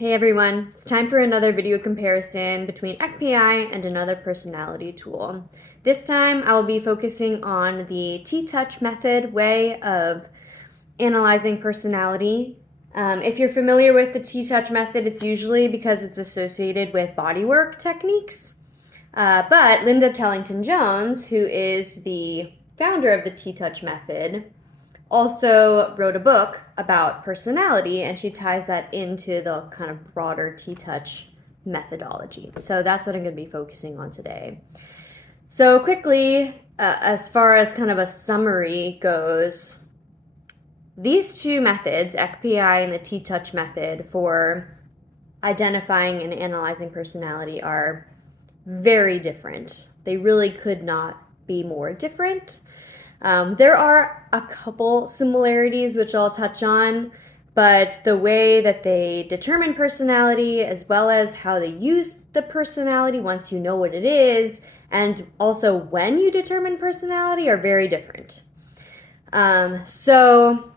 Hey everyone, it's time for another video comparison between EqPI and another personality tool. This time I will be focusing on the TTouch method way of analyzing personality. If you're familiar with the TTouch method, it's usually because it's associated with bodywork techniques. But Linda Tellington-Jones, who is the founder of the TTouch method, also wrote a book about personality, and she ties that into the kind of broader TTouch methodology. So that's what I'm going to be focusing on today. So quickly, as far as kind of a summary goes, these two methods, EqPI and the TTouch method for identifying and analyzing personality, are very different. They really could not be more different. There are a couple similarities which I'll touch on, but the way that they determine personality, as well as how they use the personality once you know what it is, and also when you determine personality, are very different. So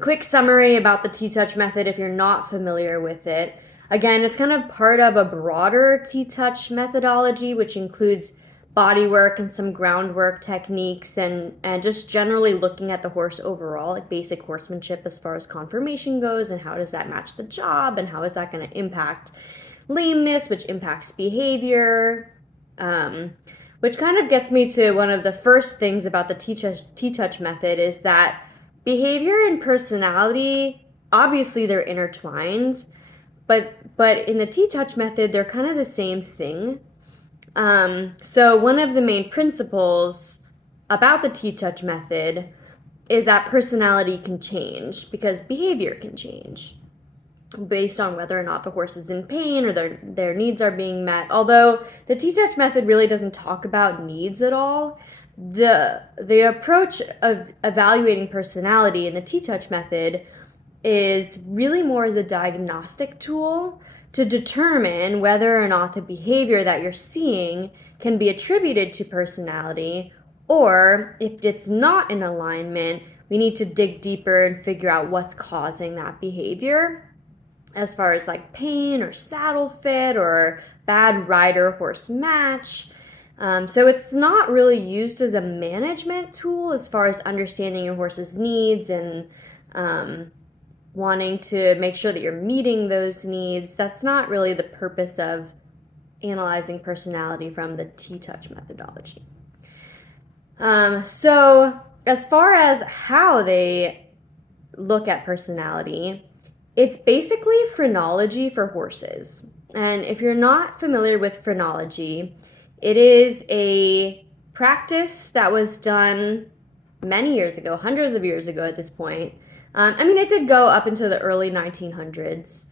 quick summary about the TTouch method if you're not familiar with it. Again, it's kind of part of a broader TTouch methodology, which includes body work and some groundwork techniques, and just generally looking at the horse overall, like basic horsemanship as far as conformation goes, and how does that match the job, and how is that going to impact lameness, which impacts behavior, which kind of gets me to one of the first things about the TTouch method is that behavior and personality, obviously they're intertwined, but in the TTouch method, they're kind of the same thing. So one of the main principles about the TTouch method is that personality can change because behavior can change based on whether or not the horse is in pain or their needs are being met. Although the TTouch method really doesn't talk about needs at all, the approach of evaluating personality in the TTouch method is really more as a diagnostic tool to determine whether or not the behavior that you're seeing can be attributed to personality, or if it's not in alignment, we need to dig deeper and figure out what's causing that behavior, as far as like pain or saddle fit or bad rider-horse match. So it's not really used as a management tool as far as understanding your horse's needs and wanting to make sure that you're meeting those needs. That's not really the purpose of analyzing personality from the TTouch methodology. So as far as how they look at personality, it's basically phrenology for horses. And if you're not familiar with phrenology, it is a practice that was done many years ago, hundreds of years ago at this point. It did go up into the early 1900s,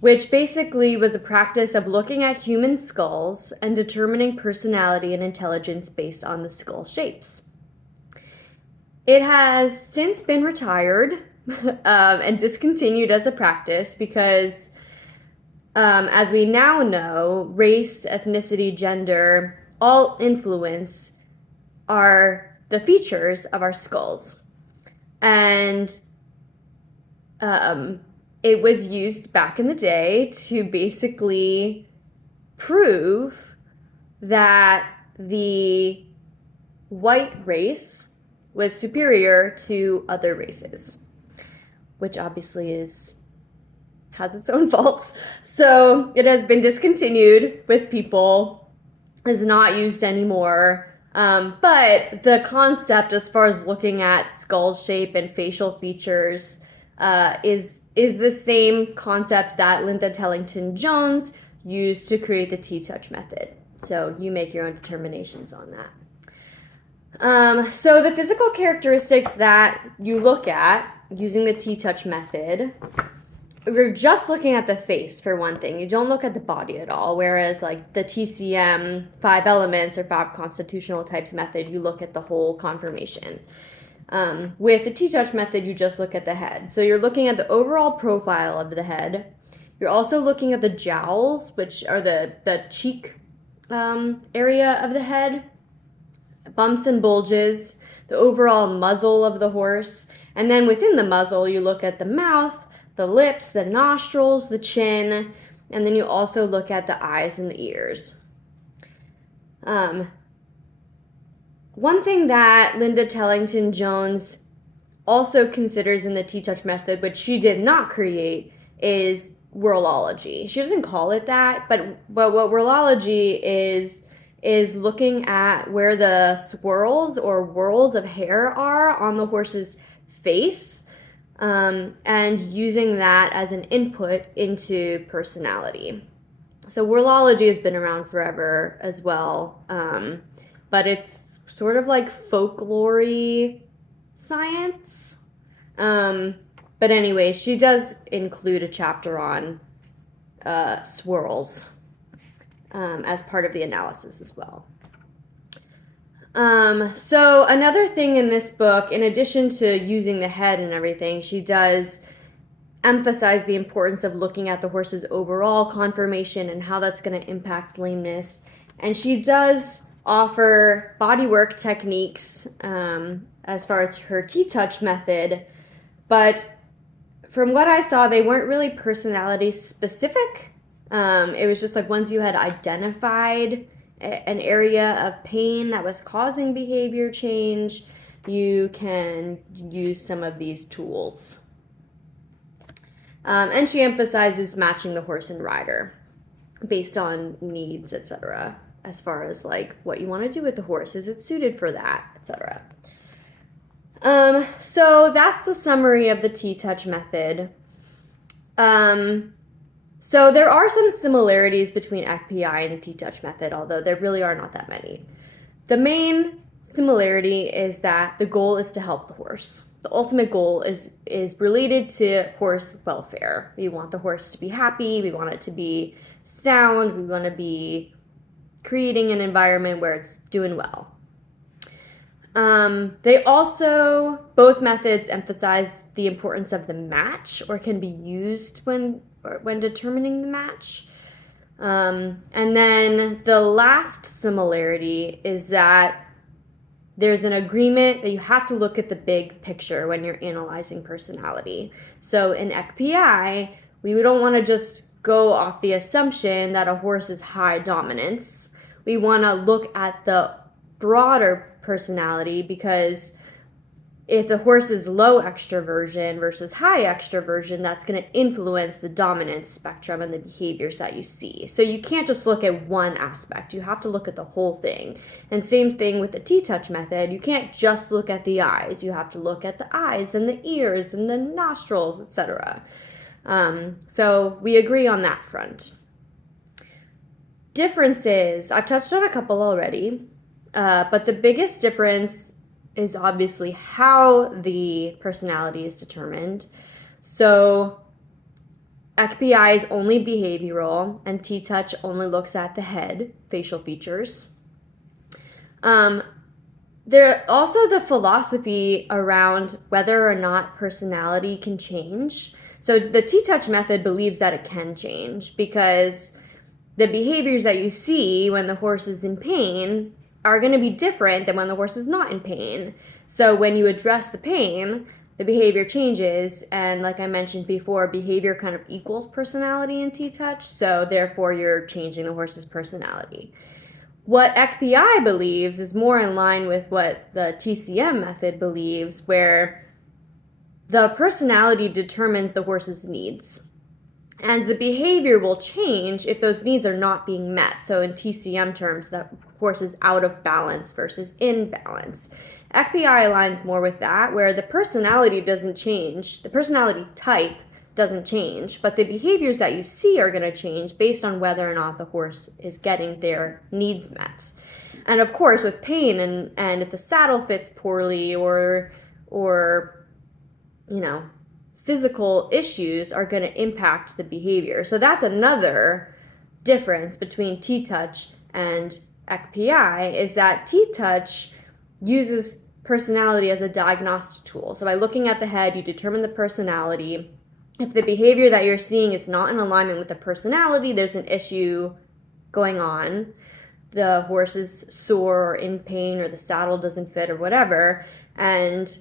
which basically was the practice of looking at human skulls and determining personality and intelligence based on the skull shapes. It has since been retired and discontinued as a practice because, as we now know, race, ethnicity, gender, all influence are the features of our skulls. And it was used back in the day to basically prove that the white race was superior to other races, which obviously has its own faults. So it has been discontinued with people, is not used anymore. But the concept as far as looking at skull shape and facial features is the same concept that Linda Tellington-Jones used to create the TTouch method. So you make your own determinations on that. So the physical characteristics that you look at using the TTouch method, we're just looking at the face for one thing. You don't look at the body at all, whereas like the TCM 5 elements or 5 constitutional types method, you look at the whole conformation. With the TTouch method, you just look at the head. So you're looking at the overall profile of the head. You're also looking at the jowls, which are the cheek area of the head, bumps and bulges, the overall muzzle of the horse, and then within the muzzle, you look at the mouth, the lips, the nostrils, the chin, and then you also look at the eyes and the ears. One thing that Linda Tellington Jones also considers in the TTouch method, which she did not create, is whorlology. She doesn't call it that, but what whorlology is looking at where the swirls or whorls of hair are on the horse's face, and using that as an input into personality. So whorlology has been around forever as well, but it's sort of like folklore science. But anyway, she does include a chapter on swirls as part of the analysis as well. So another thing in this book, in addition to using the head and everything, she does emphasize the importance of looking at the horse's overall conformation and how that's going to impact lameness. And she does offer bodywork techniques as far as her TTouch method, but from what I saw, they weren't really personality specific. It was just like once you had identified an area of pain that was causing behavior change, you can use some of these tools. And she emphasizes matching the horse and rider based on needs, etc., as far as like what you want to do with the horse. Is it suited for that, etc. So that's the summary of the TTouch method. So there are some similarities between EqPI and the TTouch method, although there really are not that many. The main similarity is that the goal is to help the horse. The ultimate goal is related to horse welfare. We want the horse to be happy. We want it to be sound. We want to be creating an environment where it's doing well. They also, both methods emphasize the importance of the match, or can be used when determining the match. And then the last similarity is that there's an agreement that you have to look at the big picture when you're analyzing personality. So in EqPI, we don't want to just go off the assumption that a horse is high dominance. We want to look at the broader personality, because if the horse is low extroversion versus high extroversion, that's going to influence the dominance spectrum and the behaviors that you see. So you can't just look at one aspect. You have to look at the whole thing. And same thing with the TTouch method. You can't just look at the eyes. You have to look at the eyes and the ears and the nostrils, etc. So we agree on that front. Differences. I've touched on a couple already, but the biggest difference is obviously how the personality is determined. So EqPI is only behavioral, and TTouch only looks at the head, facial features. There also the philosophy around whether or not personality can change. So the TTouch method believes that it can change, because the behaviors that you see when the horse is in pain are going to be different than when the horse is not in pain. So when you address the pain, the behavior changes, and like I mentioned before, behavior kind of equals personality in TTouch, so therefore you're changing the horse's personality. What EqPI believes is more in line with what the TCM method believes, where the personality determines the horse's needs. And the behavior will change if those needs are not being met. So in TCM terms, the horse is out of balance versus in balance. EqPI aligns more with that, where the personality doesn't change. The personality type doesn't change, but the behaviors that you see are going to change based on whether or not the horse is getting their needs met. And of course, with pain and if the saddle fits poorly or you know, physical issues are going to impact the behavior. So that's another difference between TTouch and EqPI, is that TTouch uses personality as a diagnostic tool. So by looking at the head, you determine the personality. If the behavior that you're seeing is not in alignment with the personality, there's an issue going on. The horse is sore or in pain, or the saddle doesn't fit or whatever, and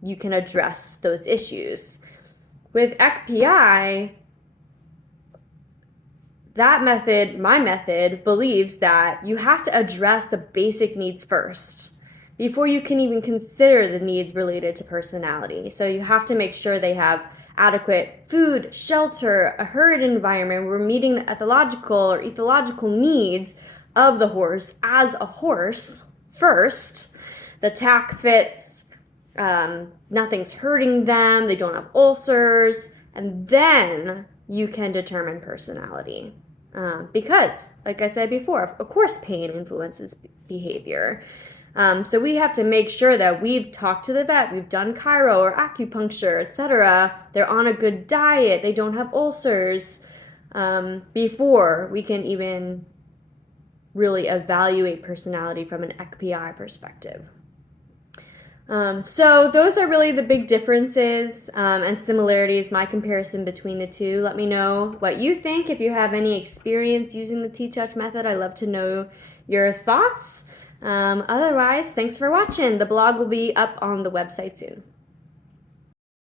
you can address those issues. With EqPI, that method, my method, believes that you have to address the basic needs first before you can even consider the needs related to personality. So you have to make sure they have adequate food, shelter, a herd environment. We're meeting the ethological or ethological needs of the horse as a horse first. The tack fits, nothing's hurting them, they don't have ulcers, and then you can determine personality. Because, like I said before, of course pain influences behavior. So we have to make sure that we've talked to the vet, we've done chiro or acupuncture, etc. They're on a good diet, they don't have ulcers, before we can even really evaluate personality from an EqPI perspective. So those are really the big differences and similarities, my comparison between the two. Let me know what you think. If you have any experience using the TTouch method, I'd love to know your thoughts. Otherwise, thanks for watching. The blog will be up on the website soon.